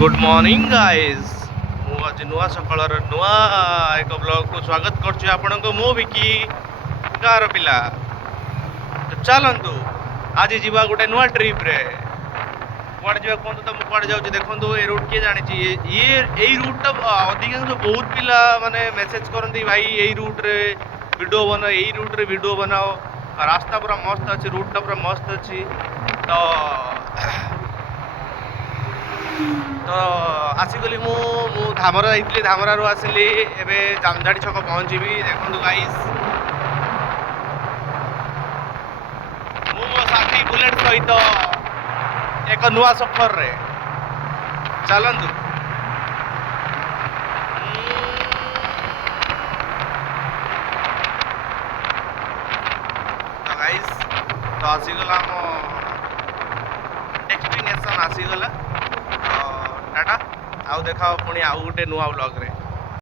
Good morning guys मु आज नुआ सकाळर नुआ एक ब्लॉग को स्वागत करछु आपन को मो विकी गार पिला तो चलंतु आज जीवा गोटे नुआ ट्रिप रे कुआडे जीवा कोन तो कुआडे जाउची देखंतु ए रूट के जानि छी ये एई रूट अधिकांश बहुत पिला माने मेसेज करंती भाई एई रूट रे वीडियो बना एई रूट रे वीडियो बनाओ रास्ता पूरा मस्त अछि रूट पूरा मस्त अछि तो तो आसिगली मु धामरा जाइली धामरा रो आसिली एबे जामझाड़ी छक पहुँचीबी देखंतु गाइस मु मो साथी बुलेट सहित एक नुआ सफर रे चलंतु तो गाइस तो आसिगला मो डेस्टिनेशन आसिगला टाटा आउ देखा पुणी आउ गोटे नुआ ब्लॉग रे।